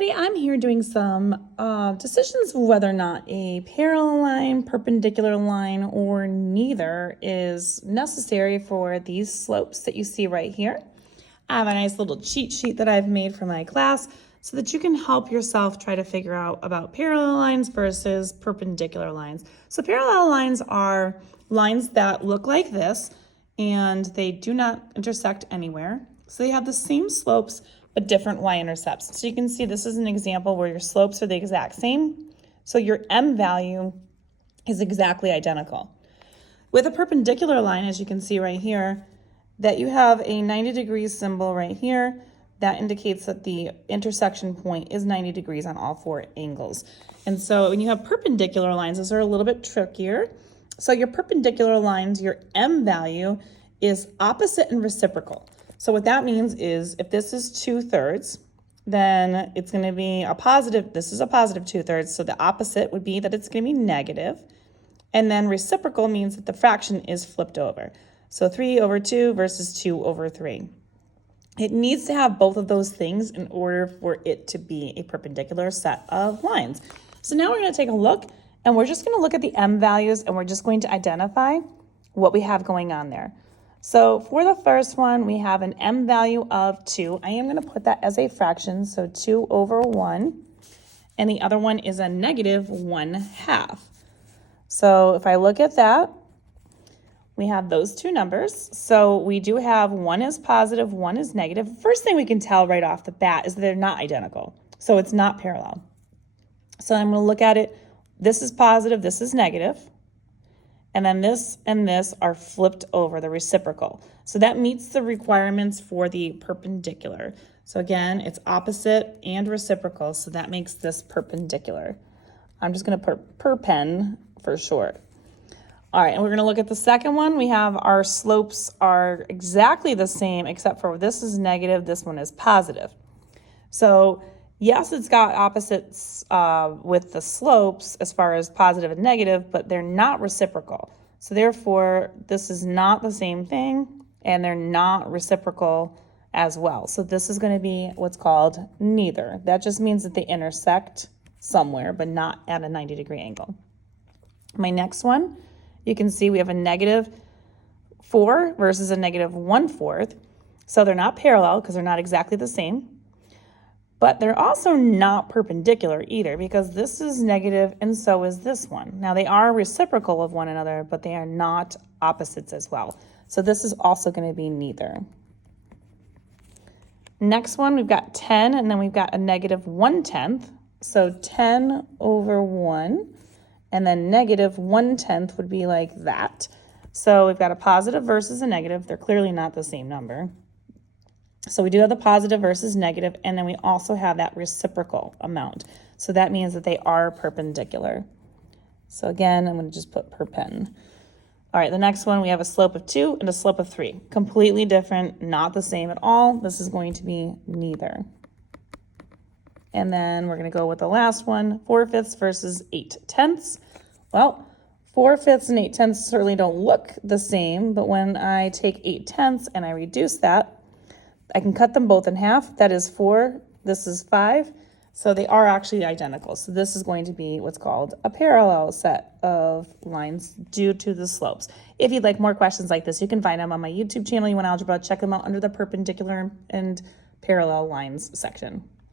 everybody, I'm here doing some decisions of whether or not a parallel line, perpendicular line, or neither is necessary for these slopes that you see right here. I have a nice little cheat sheet that I've made for my class so that you can help yourself try to figure out about parallel lines versus perpendicular lines. So parallel lines are lines that look like this and they do not intersect anywhere. So they have the same slopes but different y-intercepts. So you can see this is an example where your slopes are the exact same. So your m value is exactly identical. With a perpendicular line, as you can see right here, that you have a 90 degrees symbol right here, that indicates that the intersection point is 90 degrees on all four angles. And so when you have perpendicular lines, those are a little bit trickier. So your perpendicular lines, your m value is opposite and reciprocal. So what that means is if this is 2/3, then it's going to be a positive, this is a positive 2/3, so the opposite would be that it's going to be negative. And then reciprocal means that the fraction is flipped over. So 3/2 versus 2/3. It needs to have both of those things in order for it to be a perpendicular set of lines. So now we're going to take a look, and we're just going to look at the m values, and we're just going to identify what we have going on there. So for the first one, we have an m value of 2. I am going to put that as a fraction, so 2/1. And the other one is a -1/2. So if I look at that, we have those two numbers. So we do have one is positive, one is negative. First thing we can tell right off the bat is that they're not identical. So it's not parallel. So I'm going to look at it. This is positive, this is negative. And then this and this are flipped over, the reciprocal. So that meets the requirements for the perpendicular. So again, it's opposite and reciprocal, so that makes this perpendicular. I'm just going to put perpen for short. All right, and we're going to look at the second one. We have our slopes are exactly the same, except for this is negative, this one is positive. So yes, it's got opposites with the slopes as far as positive and negative, but they're not reciprocal. So therefore, this is not the same thing, and they're not reciprocal as well. So this is going to be what's called neither. That just means that they intersect somewhere, but not at a 90-degree angle. My next one, you can see we have a -4 versus a -1/4. So they're not parallel because they're not exactly the same. But they're also not perpendicular either because this is negative and so is this one. Now they are reciprocal of one another, but they are not opposites as well. So this is also going to be neither. Next one, we've got 10 and then we've got a -1/10. So 10/1 and then -1/10 would be like that. So we've got a positive versus a negative. They're clearly not the same number. So we do have the positive versus negative, and then we also have that reciprocal amount. So that means that they are perpendicular. So again, I'm going to just put perpen. All right, the next one, we have a slope of 2 and a slope of 3. Completely different, not the same at all. This is going to be neither. And then we're going to go with the last one, 4/5 versus 8/10. Well, 4/5 and 8/10 certainly don't look the same, but when I take 8/10 and I reduce that, I can cut them both in half. That is 4, this is 5. So they are actually identical. So this is going to be what's called a parallel set of lines due to the slopes. If you'd like more questions like this, you can find them on my YouTube channel. You want Algebra, check them out under the perpendicular and parallel lines section.